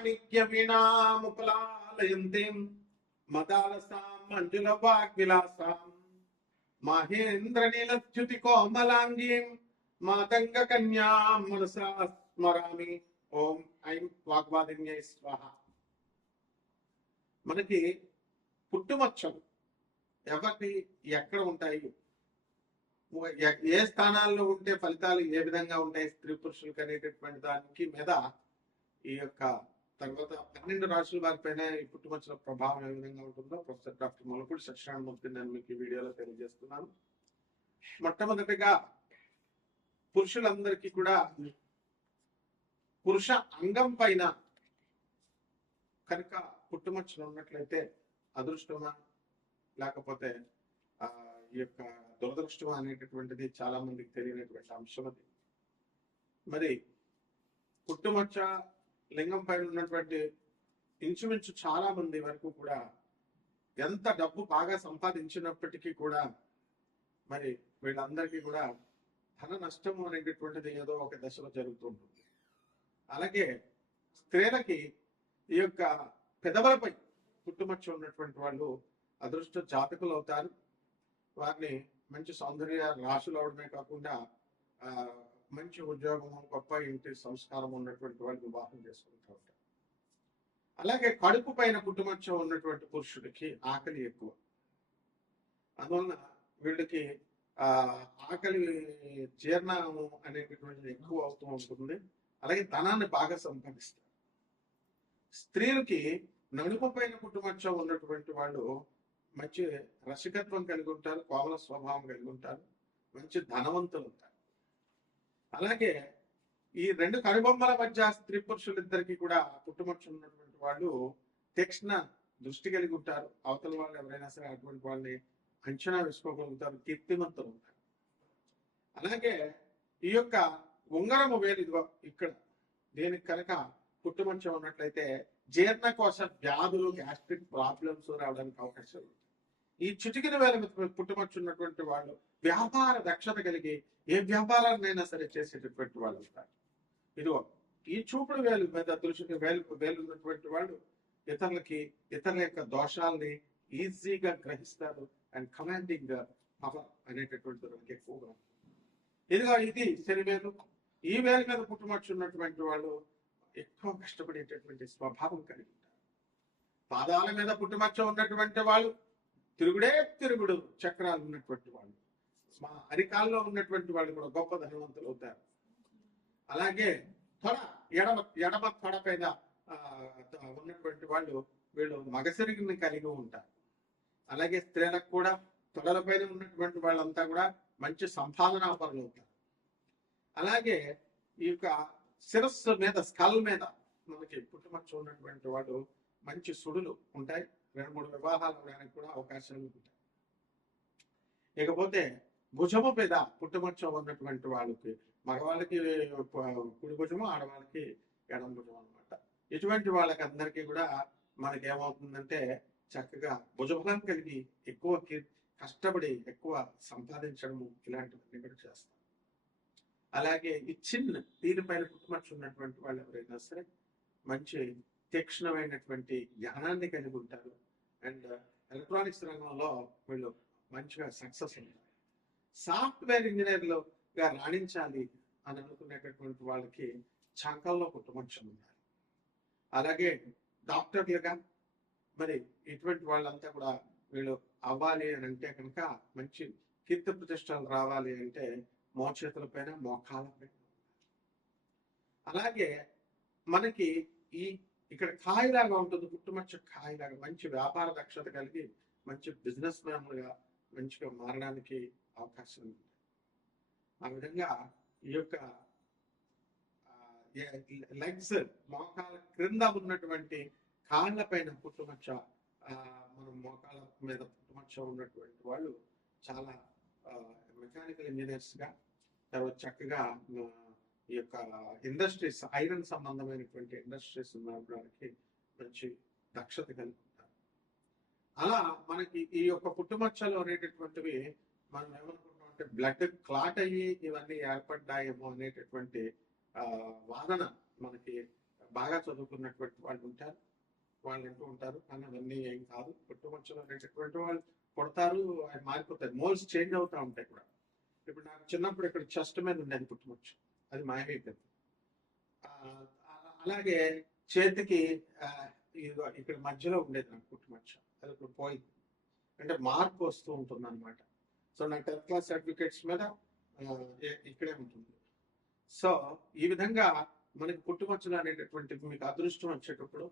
మాణిక్య వీణాముకులాలయంతీం మదాలసాం మంజుల వాగ్విలాసాం మహేంద్ర నీలచ్యుతి కోమలాంగీం మాతంగ కన్యాం మనసా స్మరామి. ఓం ఐం వాగ్వాదిన్యై స్వాహ. మనకి పుట్టుమచ్చలు ఎవరికి ఎక్కడ ఉంటాయి, ఏ స్థానాల్లో ఉంటే ఫలితాలు ఏ విధంగా ఉంటాయి స్త్రీ పురుషులకు అనేటటువంటి దానికి మీద ఈ యొక్క తర్వాత 12 రాశుల వారిపైన ఈ పుట్టుమచ్చల ప్రభావం ఏ విధంగా ఉంటుందో ప్రొఫెసర్ డాక్టర్ మొలపూడి సత్యనారాయణమూర్తి నేను మీకు ఈ వీడియోలో తెలియజేస్తున్నాను. మొట్టమొదటిగా పురుషులందరికీ కూడా పురుష అంగం పైన కనుక పుట్టుమచ్చలు ఉన్నట్లయితే అదృష్టమా లేకపోతే ఈ యొక్క దురదృష్టమా అనేటటువంటిది చాలా మందికి తెలియనటువంటి అంశం. అది మరి పుట్టుమచ్చ లింగం పైన ఉన్నటువంటి ఇంచుమించు చాలా మంది వరకు కూడా ఎంత డబ్బు బాగా సంపాదించినప్పటికీ కూడా మరి వీళ్ళందరికీ కూడా ధన నష్టము అనేటటువంటిది ఏదో ఒక దశలో జరుగుతుంటుంది. అలాగే స్త్రీలకి ఈ యొక్క పెదవులపై పుట్టుమచ్చ ఉన్నటువంటి వాళ్ళు అదృష్ట జాతకులు అవుతారు. వారిని మంచి సౌందర్య రాశులు అవడమే కాకుండా మంచి ఉద్యోగము, గొప్ప ఇంటి సంస్కారం ఉన్నటువంటి వాళ్ళు వివాహం చేసుకుంటూ ఉంటారు. అలాగే కడుపు పైన పుట్టుమచ్చ ఉన్నటువంటి పురుషుడికి ఆకలి ఎక్కువ, అందువలన వీళ్ళకి ఆకలి జీర్ణము అనేటటువంటిది ఎక్కువ అవుతూ ఉంటుంది. అలాగే ధనాన్ని బాగా సంపాదిస్తారు. స్త్రీలకి నడుము పైన పుట్టుమచ్చ ఉన్నటువంటి వాళ్ళు మంచి రసికత్వం కలిగి ఉంటారు, కోమల స్వభావం కలిగి ఉంటారు, మంచి ధనవంతులు ఉంటారు. అలాగే ఈ 2 కనుబొమ్మల మధ్య స్త్రీ పురుషులిద్దరికి కూడా పుట్టుమచ్చ ఉన్నటువంటి వాళ్ళు తీక్ష్ణ దృష్టి కలిగి ఉంటారు. అవతల వాళ్ళు ఎవరైనా సరే అటువంటి వాళ్ళని అంచనా వేసుకోగలుగుతారు, కీర్తిమంతులు ఉంటారు. అలాగే ఈ యొక్క ఉంగరము వేలు ఇదిగో ఇక్కడ దీనికి కనుక పుట్టుమచ్చ ఉన్నట్లయితే జీర్ణకోశ వ్యాధులు, గ్యాస్ట్రిక్ ప్రాబ్లమ్స్ రావడానికి అవకాశం ఉంది. ఈ చిటికిన వేల పుట్టుమచ్చ ఉన్నటువంటి వాళ్ళు వ్యాపార దక్షత కలిగి ఏ వ్యాపారాన్నైనా సరే చేసేటటువంటి వాళ్ళు ఉంటారు. ఇదిగో ఈ చూపుడు వేలు మీద దృష్టి వేలు ఉన్నటువంటి వాళ్ళు ఇతరుల యొక్క దోషాలని ఈజీగా గ్రహిస్తారు అండ్ కమాండింగ్ పవర్ అనేటటువంటి దానికి ఎక్కువగా. ఇదిగో ఇది శనివేలు. ఈ వేలు మీద పుట్టుమచ్చ ఉన్నటువంటి వాళ్ళు ఎక్కువ కష్టపడేటటువంటి స్వభావం కలిగి ఉంటారు. పాదాల మీద పుట్టుమచ్చ ఉన్నటువంటి వాళ్ళు తిరుగుడు చక్రాలు ఉన్నటువంటి వాళ్ళు, మా అరికాల్లో ఉన్నటువంటి వాళ్ళు కూడా గొప్ప ధనవంతులు అవుతారు. అలాగే ఎడమ తొడ పైన ఉన్నటువంటి వాళ్ళు వీళ్ళు మగసిరిగిని కలిగి ఉంటారు. అలాగే స్త్రీలకు కూడా తొడలపైన ఉన్నటువంటి వాళ్ళంతా కూడా మంచి సంపాదనా పరులు అవుతారు. అలాగే ఈ యొక్క శిరస్సు మీద స్కల్ మీద మనకి పుట్టుమచ్చ ఉన్నటువంటి వాడు మంచి సుడులు ఉంటాయి. 2-3 వివాహాలు అవడానికి కూడా అవకాశాలు ఉంటాయి. ఇకపోతే భుజము మీద పుట్టుమచ్చ ఉన్నటువంటి వాళ్ళకి మగవాళ్ళకి కుడి భుజము, ఆడవాళ్ళకి ఎడమ భుజం అనమాట. ఇటువంటి వాళ్ళకి అందరికీ కూడా మనకి ఏమవుతుందంటే చక్కగా భుజబలం కలిగి ఎక్కువ కష్టపడి ఎక్కువ సంపాదించడము ఇలాంటివన్నీ కూడా చేస్తారు. అలాగే ఈ దీనిపైన పుట్టుమచ్చ ఉన్నటువంటి వాళ్ళు ఎవరైనా సరే మంచి తీక్ష్ణమైనటువంటి జ్ఞానాన్ని కలిగి ఉంటారు. అండ్ ఎలక్ట్రానిక్స్ రంగంలో వీళ్ళు మంచిగా సక్సెస్ ఉంటారు. సాఫ్ట్వేర్ ఇంజనీర్లుగా రాణించాలి అని అనుకునేటటువంటి వాళ్ళకి చంకల్లో పుట్టుమచ్చ ఉండాలి. అలాగే డాక్టర్లుగా మరి ఇటువంటి వాళ్ళంతా కూడా వీళ్ళు అవ్వాలి అని అంటే కనుక మంచి కీర్తి ప్రతిష్టలు రావాలి అంటే మోచేతుల పైన, మోకాళ్ళ పైన. అలాగే మనకి ఇక్కడ కాయలాగా ఉంటుంది పుట్టుమచ్చ, కాయలాగా మంచి వ్యాపార దక్షత కలిగి మంచి బిజినెస్ మ్యాన్లుగా మంచిగా మారడానికి అవకాశం ఉంది. ఆ విధంగా ఈ యొక్క లెగ్స్, మోకాల క్రింద ఉన్నటువంటి కాళ్ళ పైన పుట్టుమచ్చ, మనం మోకాల మీద పుట్టుమచ్చ ఉన్నటువంటి వాళ్ళు చాలా మెకానికల్ ఇంజనీర్స్ గా, తర్వాత చక్కగా ఈ యొక్క ఇండస్ట్రీస్, ఐరన్ సంబంధమైనటువంటి ఇండస్ట్రీస్ నడపడానికి మంచి దక్షత కలిగి ఉంటారు. అలా మనకి ఈ యొక్క పుట్టుమచ్చలు అనేటటువంటివి మనం ఏమనుకుంటాం అంటే బ్లడ్ క్లాట్ అయ్యి ఇవన్నీ ఏర్పడ్డాయేమో అనేటటువంటి వాదన మనకి బాగా చదువుకున్నటువంటి వాళ్ళు ఉంటారు, వాళ్ళు అంటూ ఉంటారు కానీ అవన్నీ ఏం కాదు. పుట్టుమచ్చలు అనేటటువంటి వాళ్ళు పుడతారు, అవి మారిపోతాయి, మోల్స్ చేంజ్ అవుతూ ఉంటాయి కూడా. ఇప్పుడు నాకు చిన్నప్పుడు ఇక్కడ చెస్ట్ మీద ఉండేది పుట్టుమచ్చు, అది మాయమైపోయింది. అలాగే చేతికి ఇక్కడ మధ్యలో ఉండేది నాకు పుట్టుమచ్చ, అది ఇప్పుడు పోయింది. అంటే మార్పు వస్తూ ఉంటుంది అనమాట. సో నా 10th క్లాస్ సర్టిఫికేట్స్ మీద ఇక్కడే ఉంటుంది. సో ఈ విధంగా మనకి పుట్టుమచ్చలు అనేటటువంటివి మీకు అదృష్టం వచ్చేటప్పుడు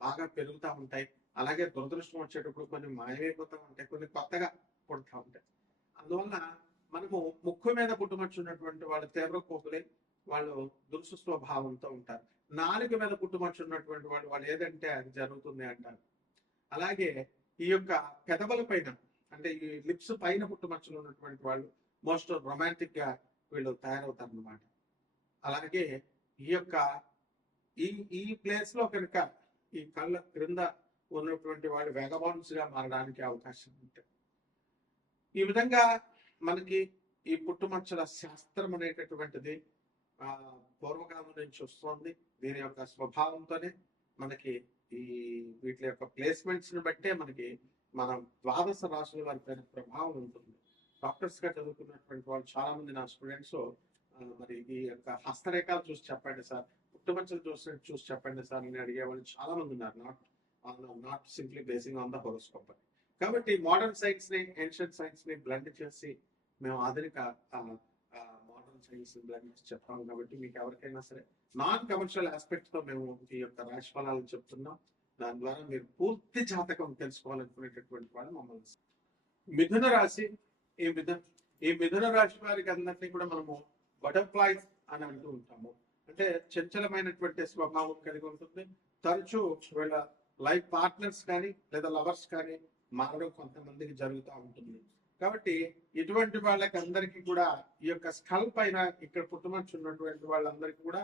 బాగా పెరుగుతూ ఉంటాయి, అలాగే దురదృష్టం వచ్చేటప్పుడు కొన్ని మాయమైపోతూ ఉంటాయి, కొన్ని కొత్తగా పుడతా ఉంటాయి. అందువల్ల మనము ముక్కు మీద పుట్టుమచ్చ ఉన్నటువంటి వాళ్ళు తీవ్ర కోపులే, వాళ్ళు దురుసు స్వభావంతో ఉంటారు. నాలుక మీద పుట్టుమచ్చ ఉన్నటువంటి వాళ్ళు ఏదంటే అది జరుగుతుంది అంటారు. అలాగే ఈ యొక్క పెదవుల పైన అంటే ఈ లిప్స్ పైన పుట్టుమచ్చలు ఉన్నటువంటి వాళ్ళు మోస్ట్ రొమాంటిక్ గా వీళ్ళు తయారవుతారు అన్నమాట. అలాగే ఈ యొక్క ఈ ప్లేస్ లో కనుక ఈ కళ్ళ క్రింద ఉన్నటువంటి వాళ్ళు వెగబాన్స్ గా మారడానికి అవకాశం ఉంటుంది. ఈ విధంగా మనకి ఈ పుట్టుమచ్చల శాస్త్రం అనేటటువంటిది పూర్వకాలం నుంచి వస్తుంది. దీని యొక్క స్వభావంతోనే మనకి ఈ వీటి యొక్క ప్లేస్మెంట్స్ ని బట్టే మనకి మన ద్వాదశ రాశుల వారి పైన ప్రభావం ఉంటుంది. డాక్టర్స్ గా చదువుకున్నటువంటి వాళ్ళు చాలా మంది నా స్టూడెంట్స్ మరి ఈ యొక్క హస్తరేఖలు చూసి చెప్పండి సార్, పుట్టుమచ్చలు చూసి చెప్పండి సార్ అని అడిగే వాళ్ళు చాలా మంది ఉన్నారు. Not simply basing on the horoscope. కాబట్టి మోడర్న్ సైన్స్ ని ఏన్షియంట్ సైన్స్ ని బ్లెండ్ చేసి మేము ఆధునిక మోడర్న్ సైన్స్ బ్లెండ్ చేసి చెప్తాము. కాబట్టి మీకు ఎవరికైనా సరే నాన్ కమర్షియల్ ఆస్పెక్ట్ తో మేము ఈ యొక్క రాశి ఫలాలను చెప్తున్నాం. దాని ద్వారా మీరు పూర్తి జాతకం తెలుసుకోవాలనుకునేటటువంటి వాళ్ళు మమ్మల్ని. మిథున రాశి, ఈ మిథున రాశి వారికి అందరినీ కూడా మనము బటర్ఫ్లైస్ అని అంటూ ఉంటాము. అంటే చంచలమైనటువంటి స్వభావం కలిగి ఉంటుంది. తరచూ వీళ్ళ లైఫ్ పార్ట్నర్స్ కానీ లేదా లవర్స్ కానీ మారడం కొంతమందికి జరుగుతూ ఉంటుంది. కాబట్టి ఇటువంటి వాళ్ళకి అందరికీ కూడా ఈ యొక్క స్కల్ పైన ఇక్కడ పుట్టుమచ్చ ఉన్నటువంటి వాళ్ళందరికీ కూడా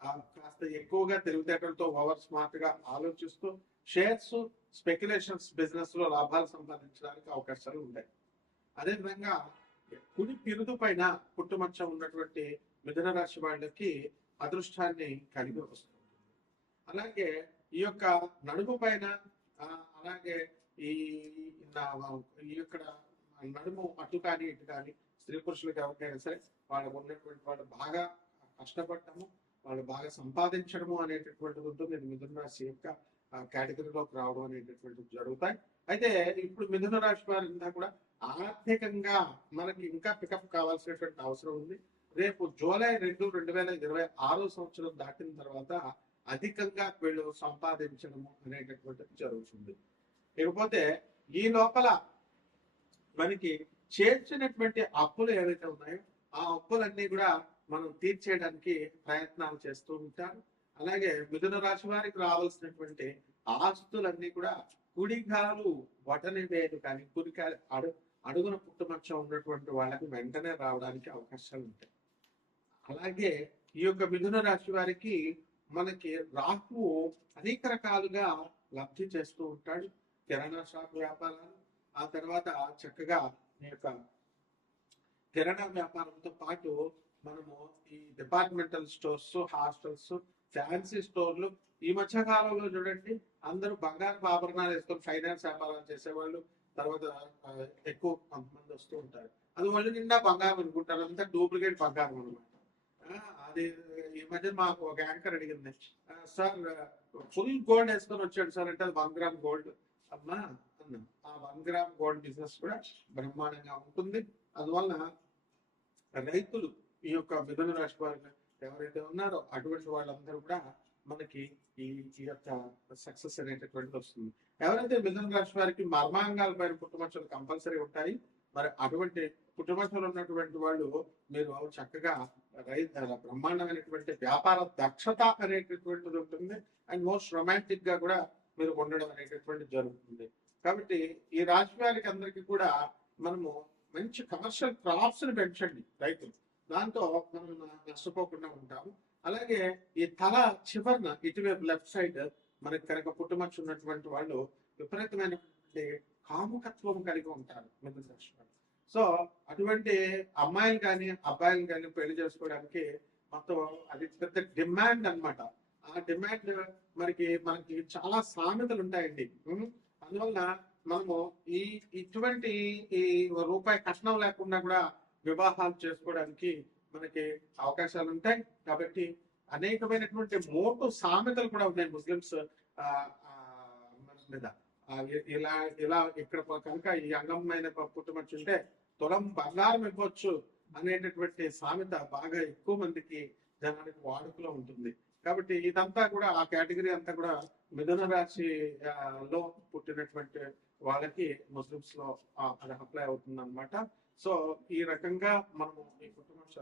కాస్త ఎక్కువగా తెలివితేటలతో ఓవర్ స్మార్ట్ గా ఆలోచిస్తూ షేర్స్, స్పెక్యులేషన్స్ బిజినెస్ లో లాభాలు సంపాదించడానికి అవకాశాలు ఉంటాయి. అదేవిధంగా కుడి పిరుదు పైన పుట్టుమచ్చ ఉన్నటువంటి మిథున రాశి వాళ్ళకి అదృష్టాన్ని కలిగి వస్తుంది. అలాగే ఈ యొక్క నడుము పైన అలాగే ఈ ఇక్కడ నడుము అటు కానీ ఇటు కానీ స్త్రీ పురుషులకు ఎవరికైనా సరే వాళ్ళకు ఉన్నటువంటి వాళ్ళు బాగా కష్టపడటము, వాళ్ళు బాగా సంపాదించడము అనేటటువంటిది ఉంటుంది. మిథున రాశి యొక్క కేటగిరీలోకి రావడం అనేటటువంటిది జరుగుతాయి. అయితే ఇప్పుడు మిథున రాశి వారంతా కూడా ఆర్థికంగా మనకి ఇంకా పికప్ కావాల్సినటువంటి అవసరం ఉంది. రేపు జూలై 2, 2026 సంవత్సరం దాటిన తర్వాత అధికంగా వీళ్ళు సంపాదించడము అనేటటువంటిది జరుగుతుంది. ఇకపోతే ఈ లోపల మనకి చేర్చినటువంటి అప్పులు ఏవైతే ఉన్నాయో ఆ అప్పులన్నీ కూడా మనం తీర్చేయడానికి ప్రయత్నాలు చేస్తూ ఉంటారు. అలాగే మిథున రాశి వారికి రావాల్సినటువంటి ఆస్తులన్నీ కూడా కుడికాలు వటని వేలు కానీ కుడికాలు అడుగున పుట్టుమచ్చ ఉన్నటువంటి వాళ్ళకి వెంటనే రావడానికి అవకాశాలు ఉంటాయి. అలాగే ఈ యొక్క మిథున రాశి వారికి మనకి రాహువు అనేక రకాలుగా లబ్ధి చేస్తూ ఉంటాడు. కిరాణా షాప్ వ్యాపారాలు, ఆ తర్వాత చక్కగా ఈ యొక్క కిరాణా వ్యాపారంతో పాటు మనము ఈ డిపార్ట్మెంటల్ స్టోర్స్, హాస్టల్స్, ఫ్యాన్సీ స్టోర్లు. ఈ మధ్య కాలంలో చూడండి అందరూ బంగారు ఆభరణాలు వేసుకొని ఫైనాన్స్ వ్యాపారాలు చేసేవాళ్ళు తర్వాత ఎక్కువ కొంతమంది వస్తూ ఉంటారు. అది వాళ్ళు నిండా బంగారం అనుకుంటారు, అంతా డూప్లికేట్ బంగారం అనమాట. అది ఈ మధ్య మాకు ఒక యాంకర్ అడిగింది, సార్ ఫుల్ గోల్డ్ వేసుకొని వచ్చాడు సార్ అంటే అది 1 గ్రామ్ గోల్డ్ అమ్మా అన్నా. ఆ 1 గ్రామ్ గోల్డ్ బిజినెస్ కూడా బ్రహ్మాండంగా ఉంటుంది. అందువల్ల రైతులు ఈ యొక్క మిథున రాశి వారు ఎవరైతే ఉన్నారో అటువంటి వాళ్ళందరూ కూడా మనకి ఈ యొక్క సక్సెస్ అనేటటువంటిది వస్తుంది. ఎవరైతే మిథున రాశి వారికి మర్మాంగాల పైన పుట్టుమచ్చలు కంపల్సరీ ఉంటాయి, మరి అటువంటి పుట్టుమచ్చలు ఉన్నటువంటి వాళ్ళు మీరు చక్కగా బ్రహ్మాండమైనటువంటి వ్యాపార దక్షత అనేటటువంటిది ఉంటుంది. అండ్ మోస్ట్ రొమాంటిక్ గా కూడా మీరు ఉండడం అనేటటువంటిది జరుగుతుంది. కాబట్టి ఈ రాశి వారికి అందరికీ కూడా మనము మంచి కమర్షియల్ క్రాప్స్ ని పెంచండి రైతులు, దాంతో మనం నష్టపోకుండా ఉంటాము. అలాగే ఈ తల చివరన ఇటువైపు లెఫ్ట్ సైడ్ మనకి కనుక పుట్టుమచ్చ ఉన్నటువంటి వాళ్ళు విపరీతమైనటువంటి కాముకత్వం కలిగి ఉంటారు మిథున రాశి వాళ్ళు. సో అటువంటి అమ్మాయిలు కానీ అబ్బాయిలు కానీ పెళ్లి చేసుకోవడానికి మొత్తం అది పెద్ద డిమాండ్ అనమాట. ఆ డిమాండ్ మనకి చాలా సామెతలు ఉంటాయండి. అందువల్ల మనము ఇటువంటి ఈ రూపాయి కట్నం లేకుండా కూడా వివాహాలు చేసుకోవడానికి మనకి అవకాశాలు ఉంటాయి. కాబట్టి అనేకమైనటువంటి మోటు సామెతలు కూడా ఉన్నాయి ముస్లిమ్స్ మీద. ఇలా ఇలా ఇక్కడ కనుక ఈ అంగమైన పుట్టుమచ్చు ఉంటే తులం బంగారం ఇవ్వచ్చు అనేటటువంటి సామెత బాగా ఎక్కువ మందికి జనానికి వాడుకలో ఉంటుంది. కాబట్టి ఇదంతా కూడా ఆ కేటగిరీ అంతా కూడా మిథున రాశి లో పుట్టినటువంటి వాళ్ళకి ముస్లిమ్స్ లో అది అప్లై అవుతుంది అనమాట. సో ఈ రకంగా మనము ఈ పుట్టుమచ్చ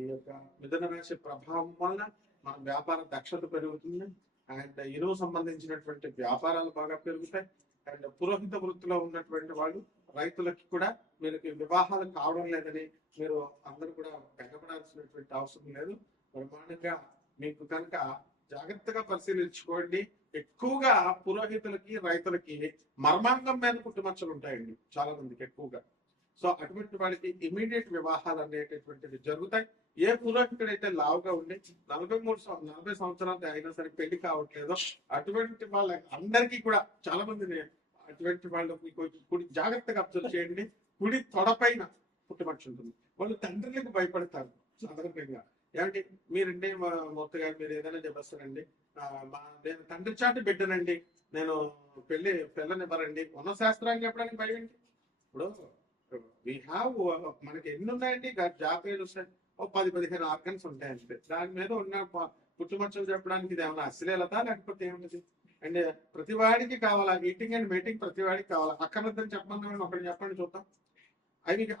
ఈ యొక్క మిథున రాశి ప్రభావం వల్ల మన వ్యాపార దక్షత పెరుగుతుంది. అండ్ ఇనుము సంబంధించినటువంటి వ్యాపారాలు బాగా పెరుగుతాయి. అండ్ పురోహిత వృత్తిలో ఉన్నటువంటి వాళ్ళు రైతులకి కూడా వీళ్ళకి వివాహాలు కావడం లేదని మీరు అందరూ కూడా బెంగపడాల్సినటువంటి అవసరం లేదు. బ్రహ్మాండంగా మీకు కనుక జాగ్రత్తగా పరిశీలించుకోండి. ఎక్కువగా పురోహితులకి రైతులకి మర్మాంగం మీద పుట్టుమచ్చలు ఉంటాయండి చాలా మందికి ఎక్కువగా. సో అటువంటి వాళ్ళకి ఇమీడియట్ వివాహాలు అనేటటువంటివి జరుగుతాయి. ఏ పురోహితుడు అయితే లావుగా ఉండి 40 సంవత్సరాలు అయినా సరే పెళ్లి కావట్లేదో అటువంటి వాళ్ళ అందరికీ కూడా చాలా మందిని అటువంటి వాళ్ళకి కుడి జాగ్రత్తగా అబ్జర్వ్ చేయండి. కుడి తొడపైన పుట్టుమచ్చ ఉంటుంది. వాళ్ళు తండ్రులకు భయపడతారు సాధారణంగా. ఏమంటే మీరండి మూర్తి గారు మీరు ఏదైనా చెప్పేస్తారండి, నేను తండ్రి చాటి బిడ్డనండి, నేను పిల్లనివ్వరండి, ఉన్న శాస్త్రాన్ని చెప్పడానికి భయం ఏంటి? ఇప్పుడు వీ హ్యావ్ మనకి ఎన్ని ఉన్నాయండి జాతీయాలు వస్తాయి, 10-15 ఆర్గన్స్ ఉంటాయి అంతే. దాని మీద ఉన్న పుట్టుమచ్చలు చెప్పడానికి ఇది ఏమైనా అశ్లీలత లేకపోతే ఏమిటది? అండ్ ప్రతి వాడికి కావాలా ఈటింగ్ అండ్ మీటింగ్, ప్రతి వాడికి కావాలా? అక్కర్లేదని చెప్పమని ఒకటి చెప్పండి చూద్దాం.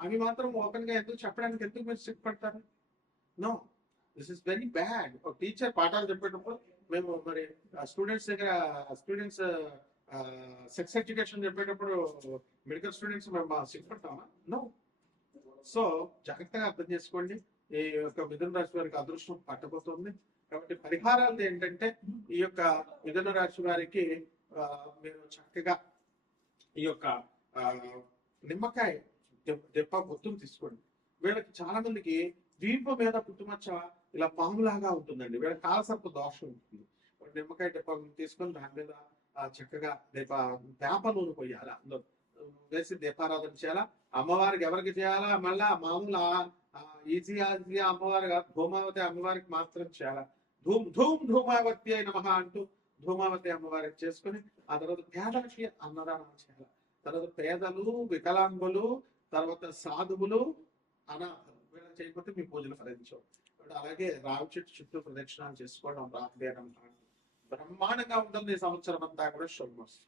అవి మాత్రం ఓపెన్ గా ఎందుకు చెప్పడానికి ఎందుకు మీరు సిగ్గుపడతారు? No, this is very bad. ఒక టీచర్ పాఠాలు చెప్పేటప్పుడు మేము మరి స్టూడెంట్స్ సెక్స్ ఎడ్యుకేషన్ చెప్పేటప్పుడు మెడికల్ స్టూడెంట్స్ మేము సిగ్గుపడతామా? నో. సో జాగ్రత్తగా అర్థం చేసుకోండి. ఈ యొక్క మిథున రాశి వారికి అదృష్టం పట్టబోతుంది. కాబట్టి పరిహారాలు ఏంటంటే ఈ యొక్క మిథున రాశి వారికి మీరు చక్కగా ఈ యొక్క నిమ్మకాయ దెబ్బ గుర్తులు తీసుకోండి. వీళ్ళకి చాలా మందికి వీపు మీద పుట్టుమచ్చ ఇలా పాములాగా ఉంటుందండి. వీళ్ళకి కాలసర్ప దోషం ఉంటుంది. నిమ్మకాయ దెబ్బ తీసుకొని దాని మీద చక్కగా వేప నూనె పోయాలా, అందులో వేసి దీపారాధన చేయాలా. అమ్మవారికి ఎవరికి చేయాలా? మళ్ళా మామూలు ఈజీగా అమ్మవారి ధూమావతి అమ్మవారికి మాత్రం చేయాలా. ధూమావతి అయిన మహా అంటూ ధూమావతి అమ్మవారికి చేసుకుని ఆ తర్వాత పేదలకి అన్నదానం చేయాలి. తర్వాత పేదలు, వికలాంగులు, తర్వాత సాధువులు, అనాథలు వీళ్ళని చేయకపోతే మీ పూజలు ఫలించవు. అలాగే రావి చెట్టు చుట్టూ ప్రదక్షిణాలు చేసుకోవడం రాత్రి బ్రహ్మాండంగా ఉంటుంది. ఈ సంవత్సరం అంతా కూడా శుభమస్తు.